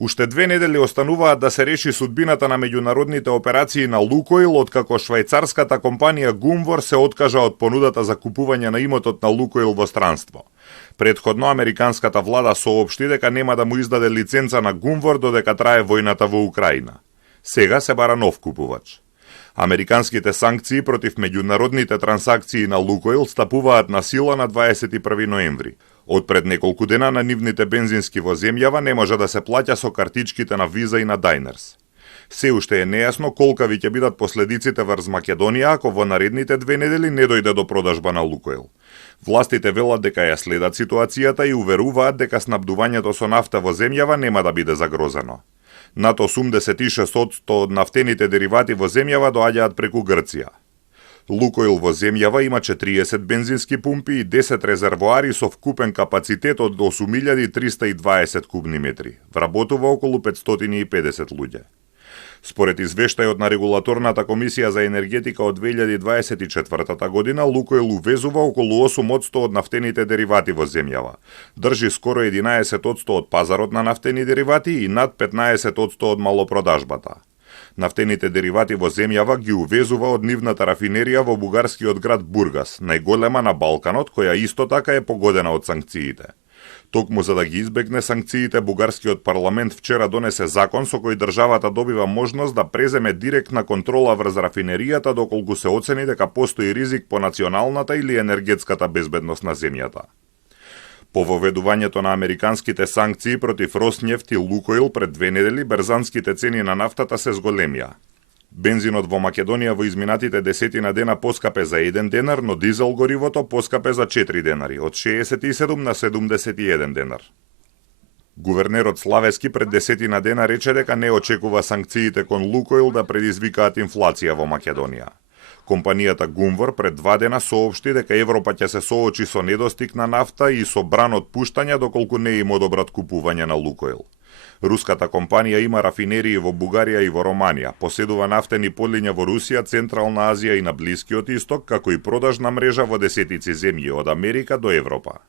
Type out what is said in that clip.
Уште 2 недели остануваат да се реши судбината на меѓународните операции на Лукойл, откако швајцарската компанија Gunvor се откажа од понудата за купување на имотот на Лукойл во странство. Предходно американската влада соопшти дека нема да му издаде лиценца на Gunvor додека трае војната во Украина. Сега се бара нов купувач. Американските санкции против меѓународните трансакции на Лукойл стапуваат на сила на 21 ноември. Од пред неколку дена на нивните бензински во земјава не може да се плаќа со картичките на Виза и на Diners. Се уште е нејасно колкави ќе бидат последиците врз Македонија ако во наредните 2 недели не дојде до продажба на Лукойл. Властите велат дека ја следат ситуацијата и уверуваат дека снабдувањето со нафта во земјава нема да биде загрозено. Над 86% од нафтените деривати во земјава доаѓаат преку Грција. Лукойл во земјава има 40 бензински пумпи и 10 резервоари со вкупен капацитет од 8320 кубни метри. Вработува околу 550 луѓе. Според извештајот на Регулаторната комисија за енергетика од 2024 година, Лукойл увезува околу 8% од нафтените деривати во земјава. Држи скоро 11% од пазарот на нафтени деривати и над 15% од малопродажбата. Нафтените деривати во земјава ги увезува од нивната рафинерија во бугарскиот град Бургас, најголема на Балканот, која исто така е погодена од санкциите. Токму за да ги избегне санкциите, бугарскиот парламент вчера донесе закон со кој државата добива можност да преземе директна контрола врз рафинеријата доколку се оцени дека постои ризик по националната или енергетската безбедност на земјата. По воведувањето на американските санкции против Роснефт и Лукойл пред 2 недели, берзанските цени на нафтата се зголемија. Бензинот во Македонија во изминатите 10 дена поскапе за 1 денар, но дизел горивото поскапе за 4 денари, од 67 на 71 денар. Гувернерот Славески пред 10 дена рече дека не очекува санкциите кон Лукойл да предизвикаат инфлација во Македонија. Компанијата Gunvor пред 2 дена соопшти дека Европа ќе се соочи со недостиг на нафта и со бран од пуштања доколку не им одобрат купување на Лукойл. Руската компанија има рафинерии во Бугарија и во Романија, поседува нафтени подлиња во Русија, Централна Азија и на Блискиот Исток, како и продажна мрежа во десетици земји од Америка до Европа.